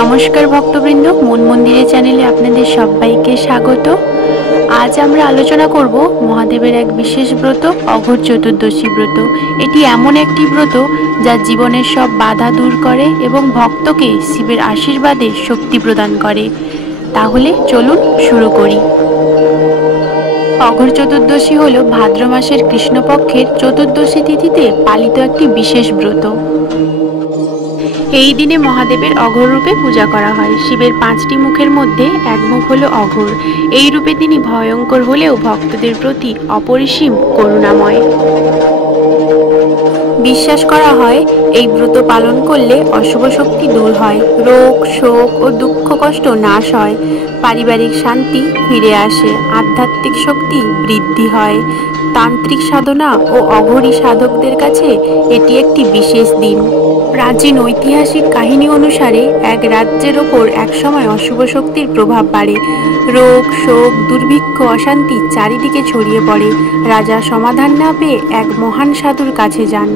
নমস্কার ভক্তবৃন্দ, মন মন্দিরে চ্যানেলে আপনাদের সবাইকে স্বাগত। আজ আমরা আলোচনা করব মহাদেবের এক বিশেষ ব্রত, অঘোর চতুর্দশী ব্রত। এটি এমন একটি ব্রত যা জীবনের সব বাধা দূর করে এবং ভক্তকে শিবের আশীর্বাদে শক্তি প্রদান করে। তাহলে চলুন শুরু করি। অঘোর চতুর্দশী হল ভাদ্র মাসের কৃষ্ণপক্ষের চতুর্দশী তিথিতে পালিত একটি বিশেষ ব্রত। এই দিনে মহাদেবের অঘোর রূপে পূজা করা হয়। শিবের 5টি মুখের মধ্যে এক মুখ হলো অঘোর। এই রূপে তিনি ভয়ঙ্কর হলেও ভক্তদের প্রতি অপরিসীম করুণাময়। বিশ্বাস করা হয় এই ব্রত পালন করলে অশুভ শক্তি দূর হয়, রোগ শোক ও দুঃখ কষ্ট নাশ হয়, পারিবারিক শান্তি ফিরে আসে, আধ্যাত্মিক শক্তি বৃদ্ধি হয়। তান্ত্রিক সাধনা ও অঘোরী সাধকদের কাছে এটি একটি বিশেষ দিন। প্রাচীন ঐতিহাসিক কাহিনী অনুসারে এক রাজ্যের ওপর একসময় অশুভ শক্তির প্রভাব বাড়ে। রোগ শোক দুর্ভিক্ষ অশান্তি চারিদিকে ছড়িয়ে পড়ে। রাজা সমাধান না পেয়ে এক মহান সাধুর কাছে যান।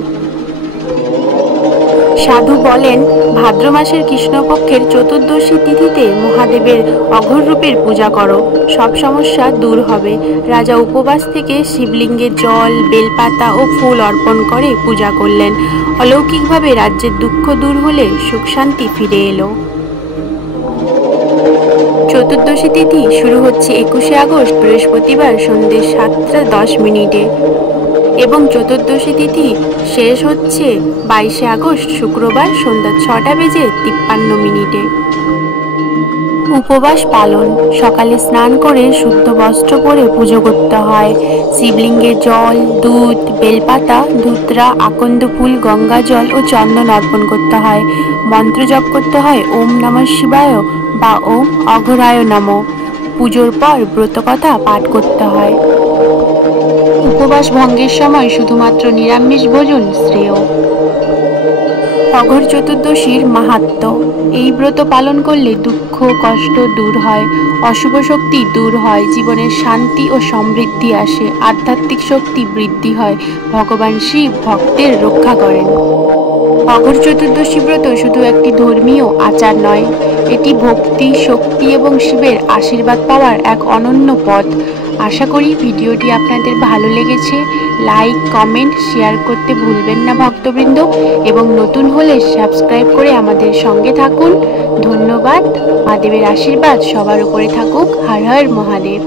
সাধু বলেন, ভাদ্র মাসের কৃষ্ণপক্ষের চতুর্দশী তিথিতে মহাদেবের অঘোর রূপের পূজা করো, সব সমস্যা দূর হবে। রাজা উপবাস থেকে শিবলিঙ্গে জল বেলপাতা ও ফুল অর্পণ করে পূজা করলেন। অলৌকিকভাবে রাজ্যের দুঃখ দূর হলে সুখ শান্তি ফিরে এলো। চতুর্দশী তিথি শুরু হচ্ছে 21শে আগস্ট বৃহস্পতিবার সন্ধ্যে 7:10 এবং চতুর্দশী তিথি শেষ হচ্ছে 22শে আগস্ট শুক্রবার সন্ধ্যা 6:53। উপবাস পালন। সকালে স্নান করে শুদ্ধ বস্ত্র পরে পুজো করতে হয়। শিবলিঙ্গে জল দুধ বেলপাতা ধুতরা আকন্দ ফুল গঙ্গা জল ও চন্দন অর্পণ করতে হয়। মন্ত্র জপ করতে হয় ওম নমঃ শিবায় বা ওম অঘোরায় নমঃ। পুজোর পর ব্রতকথা পাঠ করতে হয়। উপবাস ভঙ্গের সময় শুধুমাত্র নিরামিষ ভোজন শ্রেয়। অঘোর চতুর্দশীর মাহাত্ম্য। এই ব্রত পালন করলে দুঃখ কষ্ট দূর হয়, অশুভ শক্তি দূর হয়, জীবনের শান্তি ও সমৃদ্ধি আসে, আধ্যাত্মিক শক্তি বৃদ্ধি হয়, ভগবান শিব ভক্তের রক্ষা করেন। অঘোর চতুর্দশী ব্রত শুধু একটি ধর্মীয় আচার নয়, এটি ভক্তি শক্তি এবং শিবের আশীর্বাদ পাওয়ার এক অনন্য পথ। আশা করি ভিডিওটি আপনাদের ভালো লেগেছে। লাইক কমেন্ট শেয়ার করতে ভুলবেন না ভক্তবৃন্দ, এবং নতুন হলে সাবস্ক্রাইব করে আমাদের সঙ্গে থাকুন। ধন্যবাদ। মহাদেবের আশীর্বাদ সবার উপরে থাকুক। হর হর মহাদেব।